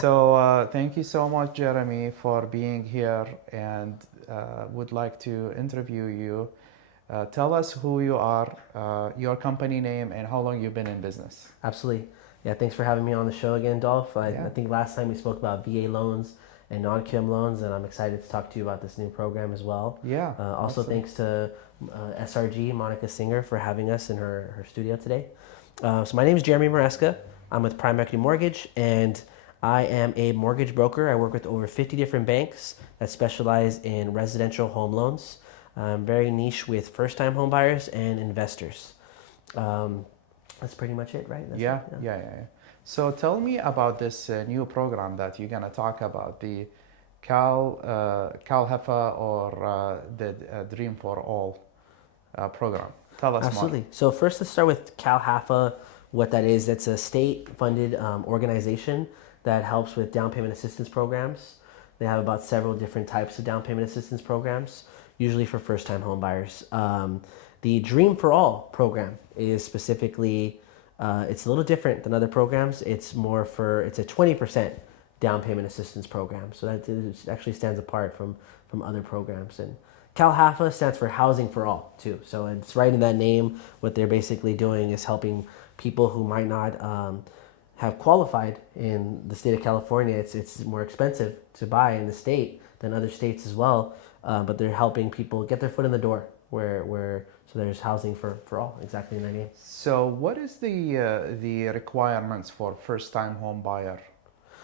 So thank you so much, Jeremy, for being here, and would like to interview you. Tell us who you are, your company name, and how long you've been in business. Absolutely. Yeah, thanks for having me on the show again, Dolph. I Yeah, think last time we spoke about VA loans and non-QM loans, and I'm excited to talk to you about this new program as well. yeah, Also, absolutely. thanks to SRG, Monica Singer, for having us in her studio today. So my name is Jeremy Maresca. I'm with Prime Equity Mortgage, and I am a mortgage broker. I work with over 50 different banks that specialize in residential home loans. I'm very niche with first-time home buyers and investors. Um, that's pretty much it, right? That's it. Yeah, Yeah. yeah. So tell me about this new program that you're gonna talk about, the CalHFA or the Dream for All program. Tell us more. Absolutely. So first, let's start with CalHFA. What that is? It's a state-funded organization that helps with down payment assistance programs. They have about several different types of down payment assistance programs, usually for first-time home buyers. The Dream for All program is specifically, it's a little different than other programs. It's a 20% down payment assistance program. So that actually stands apart from other programs. And CalHFA stands for Housing for All, too. So it's right in that name. What they're basically doing is helping people who might not have qualified in the state of California. It's more expensive to buy in the state than other states as well. But they're helping people get their foot in the door where so there's housing for all, exactly in that name. So what is the requirements for first-time home buyer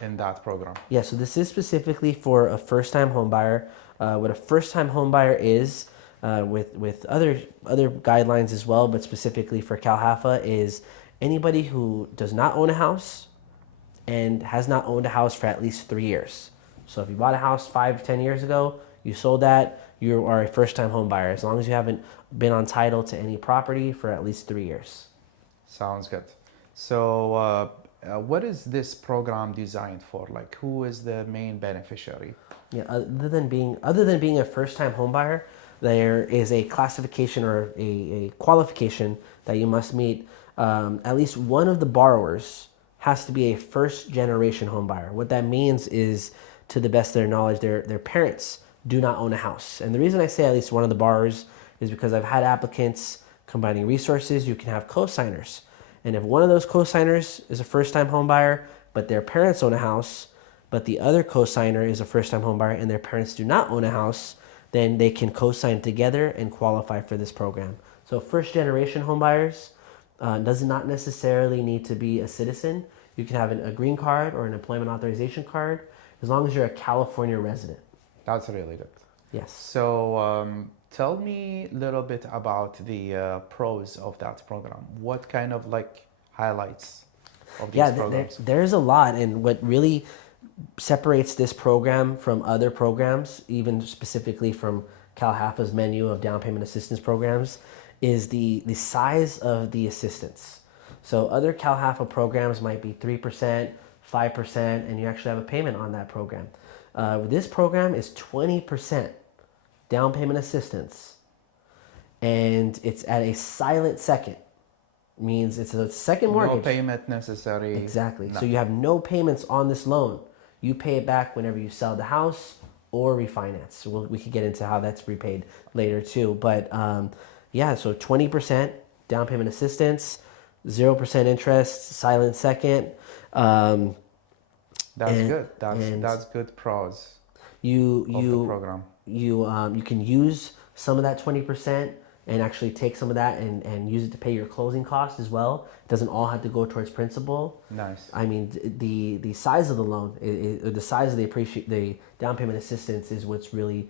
in that program? Yeah, so this is specifically for a first-time home buyer. What a first-time home buyer is, with other guidelines as well, but specifically for CalHFA, is anybody who does not own a house and has not owned a house for at least 3 years. So if you bought a house 5 to 10 years ago, you sold that, you are a first-time home buyer as long as you haven't been on title to any property for at least 3 years. Sounds good. So what is this program designed for? Like, who is the main beneficiary? Yeah, other than being a first-time home buyer, there is a classification or a qualification that you must meet. At least one of the borrowers has to be a first-generation home buyer. What that means is, to the best of their knowledge, their parents do not own a house. And the reason I say at least one of the borrowers is because I've had applicants combining resources. You can have co-signers, and if one of those co-signers is a first-time home buyer, but their parents own a house, but the other co-signer is a first-time home buyer and their parents do not own a house, then they can co-sign together and qualify for this program. So first-generation home buyers does not necessarily need to be a citizen. You can have a green card or an employment authorization card as long as you're a California resident. That's really good. Yes. So tell me a little bit about the pros of that program. What kind of like highlights of these Yeah, programs? there's a lot, and what really separates this program from other programs, even specifically from CalHFA's menu of down payment assistance programs, is the size of the assistance. So other CalHFA programs might be 3%, 5%, and you actually have a payment on that program. This program is 20% down payment assistance, and it's at a silent second. Means it's a second No mortgage. payment necessary. Exactly. So you Nothing. have no payments on this loan. You pay it back whenever you sell the house or refinance. So we could get into how that's repaid later too. But yeah, so 20% down payment assistance, 0% interest, silent second. Um, That's and good. and That's good pros you of the you program. you can use some of that 20% and actually take some of that and use it to pay your closing costs as well. It doesn't all have to go towards principal. Nice. I mean, the size of the loan, the size of the down payment assistance is what's really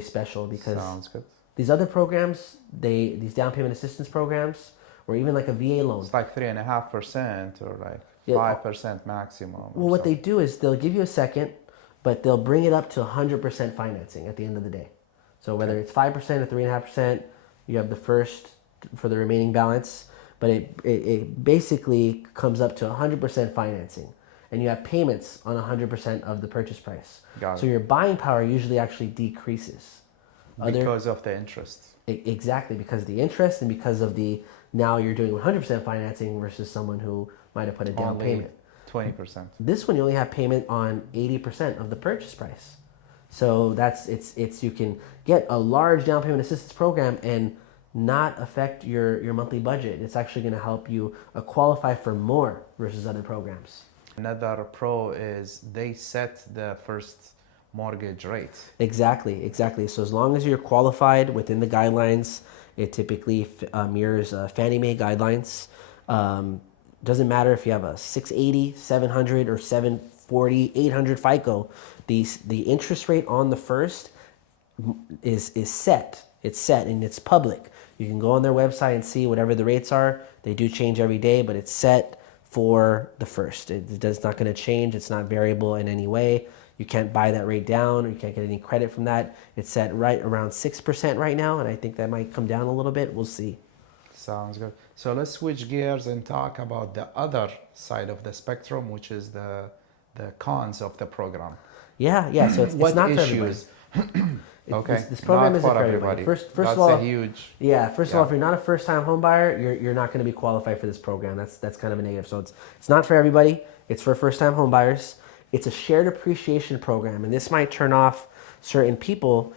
special, because Sounds good. these other programs, these down payment assistance programs, or even like a VA loan. It's like 3.5% or like Yeah, 5% maximum or well, what they something. do is they'll give you a second, but they'll bring it up to 100% financing at the end of the day. So whether Okay. it's 5% or 3.5%, you have the first for the remaining balance, but it basically comes up to 100% financing, and you have payments on 100% of the purchase price. Got So it. your buying power usually actually decreases. Because of the interest. Exactly, because of the interest and because of the now you're doing 100% financing versus someone who might have put a down Only payment. 20%. This one you only have payment on 80% of the purchase price. So it's you can get a large down payment assistance program and not affect your monthly budget. It's actually going to help you qualify for more versus other programs. Another pro is they set the first mortgage rate. Exactly. So as long as you're qualified within the guidelines, it typically mirrors Fannie Mae guidelines. Doesn't matter if you have a 680, 700, or 740, 800 FICO. The interest rate on the first is set. It's set and it's public. You can go on their website and see whatever the rates are. They do change every day, but it's set for the first. It's not going to change. It's not variable in any way. You can't buy that rate down, or you can't get any credit from that. It's set right around 6% right now, and I think that might come down a little bit. We'll see. Sounds good. So let's switch gears and talk about the other side of the spectrum, which is the cons of the program. Yeah. So it's What not issues? for everybody. Okay. This program Not isn't for for everybody. everybody. First That's of all, a huge. Yeah, first of all, if you're not a first-time home buyer, you're not going to be qualified for this program. That's kind of a negative. So it's not for everybody. It's for first-time home buyers. It's a shared appreciation program, and this might turn off certain people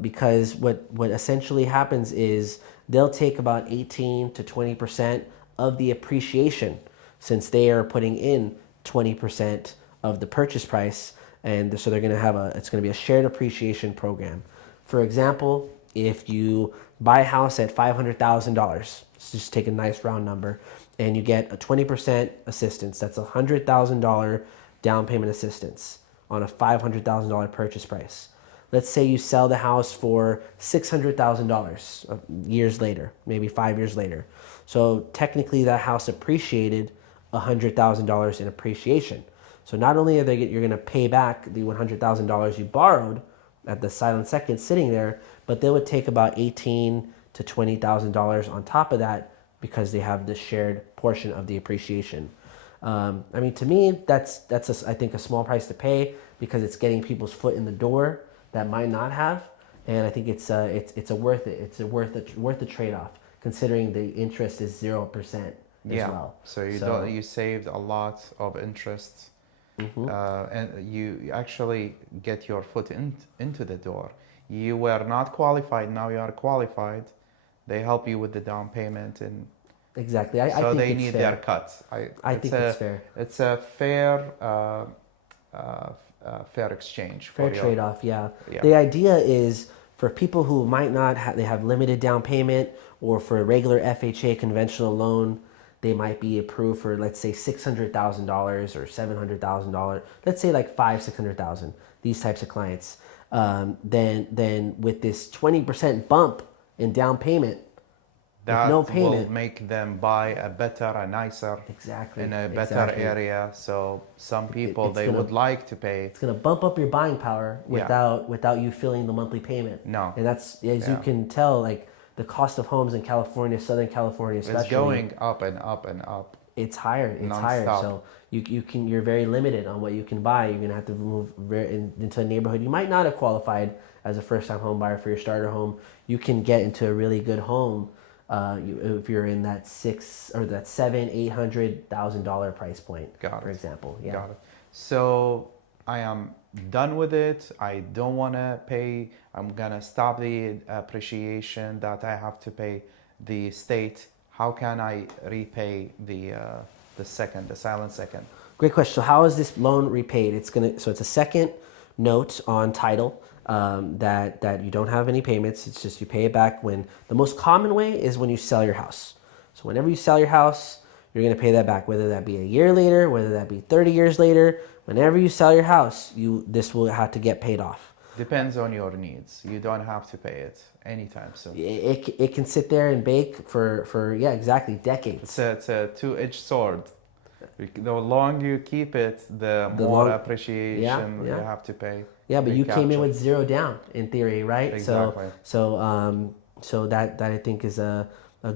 because what essentially happens is they'll take about 18 to 20% of the appreciation, since they are putting in 20% of the purchase price, and so they're going to have it's going to be a shared appreciation program. For example, if you buy a house at $500,000, let's just take a nice round number, and you get a 20% assistance, that's a $100,000 down payment assistance on a $500,000 purchase price. Let's say you sell the house for $600,000 years later, maybe 5 years later. So technically that house appreciated $100,000 in appreciation. So not only are you're going to pay back the $100,000 you borrowed at the silent second sitting there, but they would take about $18,000 to $20,000 on top of that because they have the shared portion of the appreciation. To me, that's I think a small price to pay because it's getting people's foot in the door that might not have, and I think it's worth the trade-off considering the interest is 0% as well. So you saved a lot of interest, and you actually get your foot into the door. You were not qualified, now you are qualified. They help you with the down payment and. Exactly. I so think they it's need fair. their cut. I think it's fair. It's a fair, fair exchange. Fair trade-off. Yeah. The idea is for people who might not they have limited down payment, or for a regular FHA conventional loan, they might be approved for, let's say, $600,000 or $700,000. Let's say like $600,000. These types of clients. Then with this 20% bump in down payment. That no payment will make them buy a nicer, in a better area. So some people would like to pay. It's gonna bump up your buying power without you feeling the monthly payment. No, and that's you can tell, like the cost of homes in California, Southern California, especially, it's going up and up and up. It's higher. It's higher. So you're very limited on what you can buy. You're gonna have to move into a neighborhood you might not have qualified as a first-time home buyer for your starter home. You can get into a really good home. If you're in that $700,000-$800,000 price point, for example. Yeah. Got it. So I am done with it. I don't want to pay. I'm gonna stop the appreciation that I have to pay the state. How can I repay the silent second? Great question. So how is this loan repaid? It's a second note on title. That you don't have any payments. It's just you pay it back when the most common way is when you sell your house. So whenever you sell your house, you're going to pay that back, whether that be a year later, whether that be 30 years later. Whenever you sell your house, this will have to get paid off. Depends on your needs. You don't have to pay it anytime soon. It can sit there and bake for exactly decades. It's a two-edged sword. The longer you keep it, the more appreciation you have to pay. Yeah, but you came in with zero down in theory, right? Exactly. So that I think is a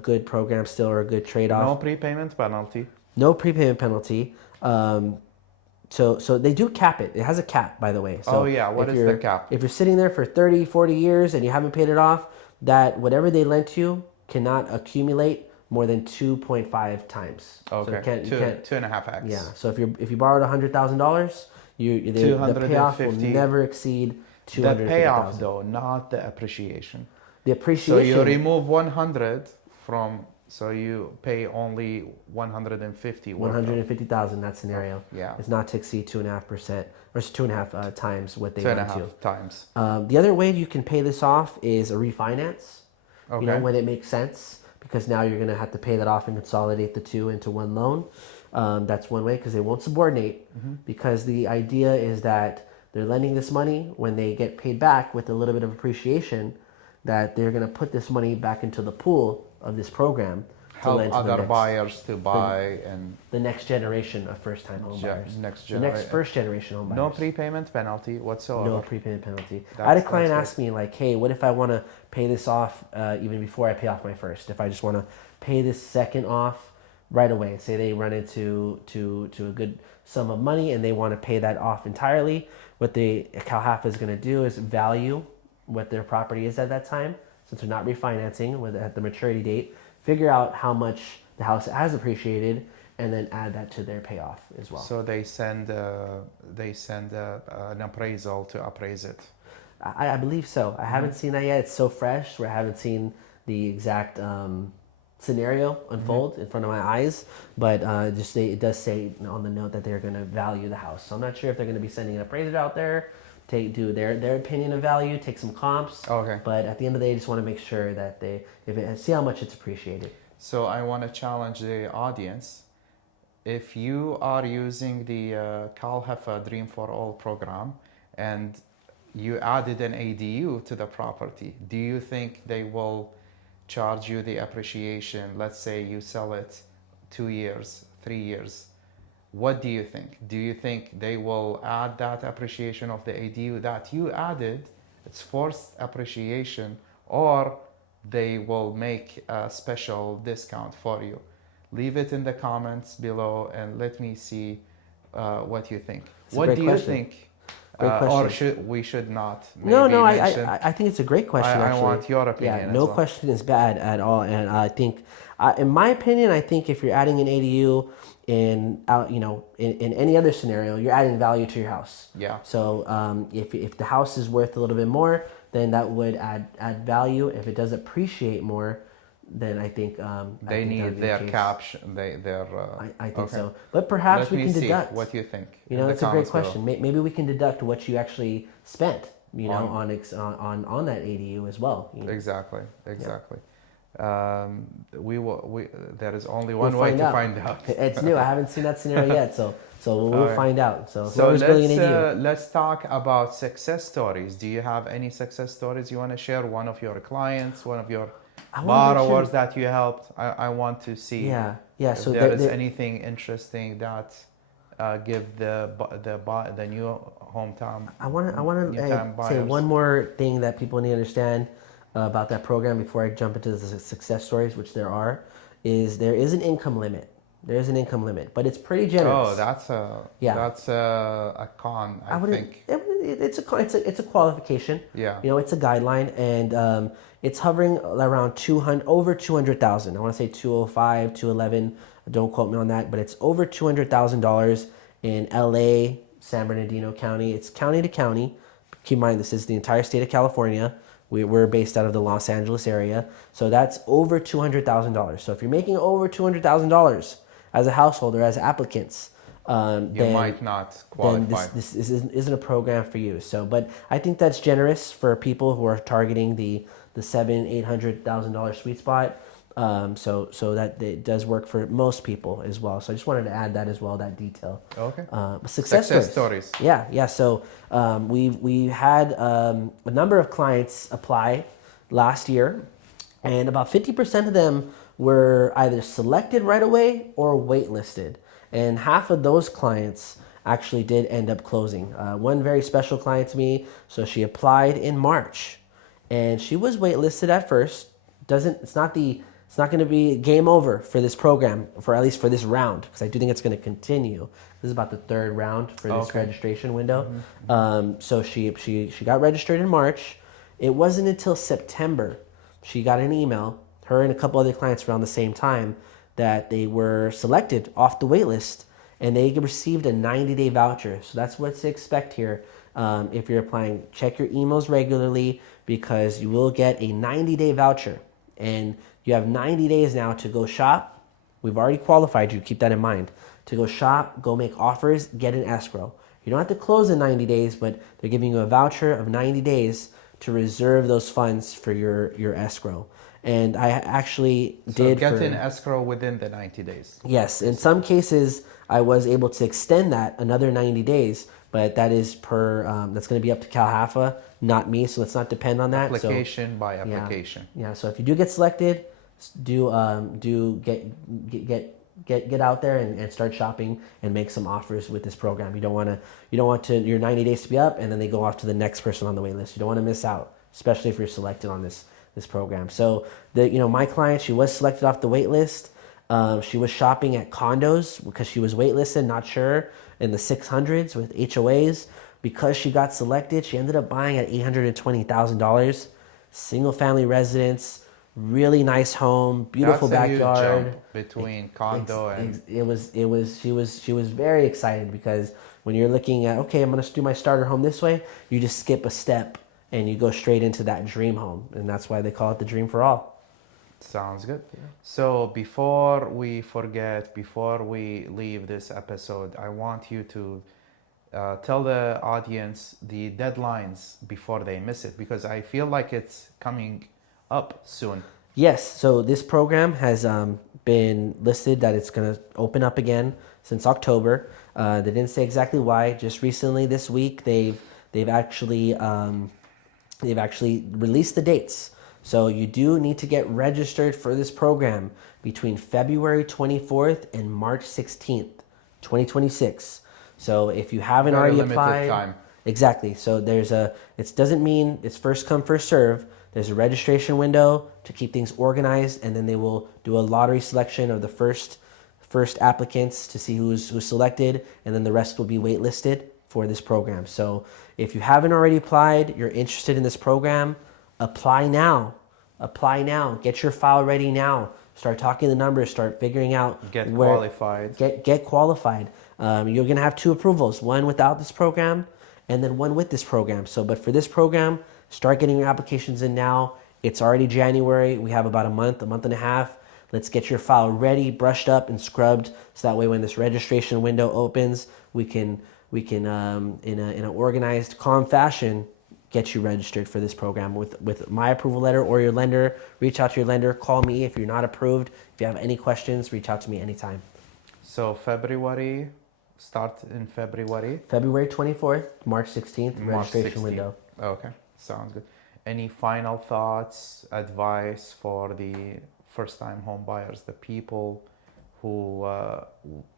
good program still, or a good trade-off. No prepayment penalty. No prepayment penalty. So they do cap it. It has a cap, by the way. So what is the cap? If you're sitting there for 30, 40 years and you haven't paid it off, that whatever they lent you cannot accumulate more than 2.5 times. Okay. So you can't, 2.5x. yeah. So if you borrowed $100,000, the payoff will 250. never exceed The payoff 250,000. though, not the appreciation. The So appreciation. you remove 100 from, so you pay only 150 worth of, 150,000. That scenario. yeah, Is not to exceed 2.5%, or 2.5 times what they two and a lend to. half times. The other way you can pay this off is a refinance. You know, Okay. when it makes sense, because now you're going to have to pay that off and consolidate the two into one loan. That's one way, because they won't subordinate. Because the idea is that they're lending this money, when they get paid back with a little bit of appreciation, that they're going to put this money back into the pool of this program to Help lend to other buyers to buy and the next generation of first-time home buyers. next The next first-generation home buyers. no prepayment penalty whatsoever. No prepayment penalty. I had a That's- client that's ask me like, "Hey, what if I want to pay this off even before I pay off my first? If I just want to pay this second off right away, say they run into to a good sum of money and they want to pay that off entirely, what the CalHFA is going to do is value what their property is at that time, since they're not refinancing at the maturity date, figure out how much the house has appreciated, and then add that to their payoff as well." So they send an appraisal to appraise it. I believe so. I haven't seen that yet. It's so fresh where I haven't seen the exact scenario unfold in front of my eyes. But it does say on the note that they're going to value the house. So I'm not sure if they're going to be sending an appraiser out there, do their opinion of value, take some comps. Okay. But at the end of the day, I just want to make sure that see how much it's appreciated. So I want to challenge the audience. If you are using the CalHFA Dream for All program and you added an ADU to the property, do you think they will charge you the appreciation? Let's say you sell it 2 years, 3 years. What do you think? Do you think they will add that appreciation of the ADU that you added? It's forced appreciation, or they will make a special discount for you? Leave it in the comments below and let me see what you think. What do you think? Or should not? No, mention? I think it's a great question. I actually. want your opinion. Yeah, as no well. question is bad at all, and I think, in my opinion, I think if you're adding an ADU in any other scenario, you're adding value to your house. Yeah. So if the house is worth a little bit more, then that would add value. If it does appreciate more, then I think they need their caption. I think so. But perhaps we can deduct. What you think. It's a great question. Maybe we can deduct what you actually spent, on that ADU as well. Exactly. There is only one way to find out. It's new. I haven't seen that scenario yet, so we'll find out. So let's talk about success stories. Do you have any success stories you want to share? One of your clients, one of your borrowers that you helped. I want to see. Yeah. If So there is anything interesting that give the new hometown. I want to say one more thing that people need to understand about that program before I jump into the success stories, which there is an income limit. There is an income limit, but it's pretty generous. Oh, that's a con. I think it's a qualification. Yeah. It's a guideline, and it's hovering around over 200,000. I want to say 205, 211. Don't quote me on that, but it's over $200,000 in LA, San Bernardino County. It's county to county. Keep in mind, this is the entire state of California. We're based out of the Los Angeles area, so that's over $200,000. So if you're making over $200,000 as a household or as applicants, you might not qualify. Then this isn't a program for you. So, but I think that's generous for people who are targeting the $700,000-$800,000 sweet spot. So that it does work for most people as well. So I just wanted to add that as well, that detail. Okay. Success stories. Yeah. So we had a number of clients apply last year, and about 50% of them were either selected right away or waitlisted. And half of those clients actually did end up closing. One very special client to me, so she applied in March, and she was waitlisted at first. It's not going to be game over for this program, for at least for this round, because I do think it's going to continue. This is about the third round for this registration window. Mm-hmm. So she got registered in March. It wasn't until September she got an email her and a couple other clients around the same time, that they were selected off the wait list and they received a 90-day voucher. So that's what to expect here. If you're applying, check your emails regularly, because you will get a 90-day voucher, and you have 90 days now to go shop. We've already qualified you, keep that in mind, to go shop, go make offers, get an escrow. You don't have to close in 90 days, but they're giving you a voucher of 90 days to reserve those funds for your escrow. And I actually did get an escrow within the 90 days. Yes, in some cases I was able to extend that another 90 days, but that is that's going to be up to CalHFA, not me, so let's not depend on that. Application by application. Yeah. So if you do get selected, do get out there and start shopping and make some offers with this program. You don't want your 90 days to be up and then they go off to the next person on the wait list. You don't want to miss out, especially if you're selected on this program. So my client, she was selected off the wait list. She was shopping at condos because she was waitlisted, not sure, in the 600s with HOAs. Because she got selected, she ended up buying at $820,000. Single family residence, really nice home, beautiful backyard. That's a huge jump between condo and she was very excited, because when you're looking at, okay, I'm gonna do my starter home this way, you just skip a step and you go straight into that dream home, and that's why they call it the dream for all. Sounds good. Yeah. So before we forget, before we leave this episode, I want you to tell the audience the deadlines before they miss it, because I feel like it's coming up soon. Yes, so this program has been listed that it's going to open up again since October. They didn't say exactly why. Just recently this week, they've actually released the dates. So you do need to get registered for this program between February 24th and March 16th, 2026. So if you haven't already applied, time. Exactly. So it doesn't mean it's first come, first serve. There's a registration window to keep things organized, and then they will do a lottery selection of the first applicants to see who's selected, and then the rest will be waitlisted for this program. So if you haven't already applied, you're interested in this program, apply now. Apply now. Get your file ready now. Start talking the numbers. Start figuring out qualified. Get qualified. You're gonna have 2 approvals: one without this program, and then one with this program. But for this program, start getting your applications in now. It's already January. We have about a month and a half. Let's get your file ready, brushed up, and scrubbed, so that way when this registration window opens, we can in an organized, calm fashion get you registered for this program with my approval letter, or your lender. Reach out to your lender. Call me if you're not approved. If you have any questions, reach out to me anytime. So start in February? February 24th, March 16th, registration window. Okay, sounds good. Any final thoughts, advice for the first-time home buyers, the people who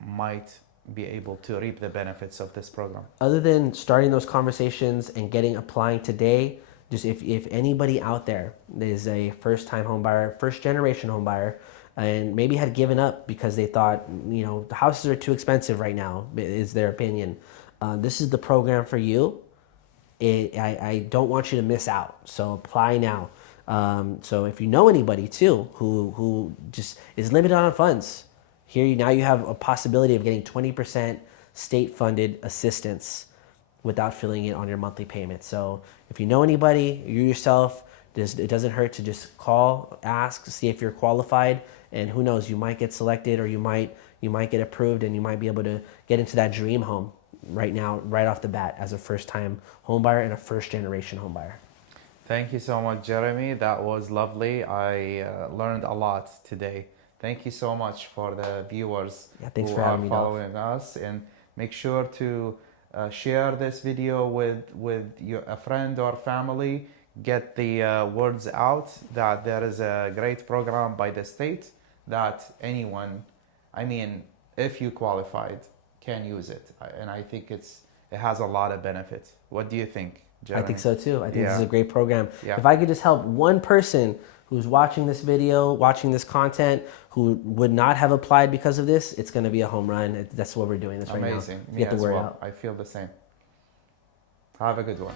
might be able to reap the benefits of this program? Other than starting those conversations and applying today, just if anybody out there is a first-time home buyer, first-generation home buyer, and maybe had given up because they thought, the houses are too expensive right now, is their opinion. This is the program for you. I don't want you to miss out. So apply now. So if you know anybody too who just is limited on funds, now you have a possibility of getting 20% state-funded assistance without filling it on your monthly payment. So if you know anybody, you yourself, it doesn't hurt to just call, ask, see if you're qualified, and who knows, you might get selected, or you might get approved, and you might be able to get into that dream home right now, right off the bat, as a first-time home buyer and a first-generation home buyer. Thank you so much, Jeremy. That was lovely. I learned a lot today. Thank you so much for the viewers who are following us, and make sure to share this video with a friend or family. Get the words out that there is a great program by the state that anyone, if you qualified, can use it. And I think it has a lot of benefits. What do you think, Jeremy? I think so too. I think this is a great program. Yeah. If I could just help one person who's watching this video, watching this content, who would not have applied because of this, it's going to be a home run. That's what we're doing this right now. Amazing. Get the word out. I feel the same. Have a good one.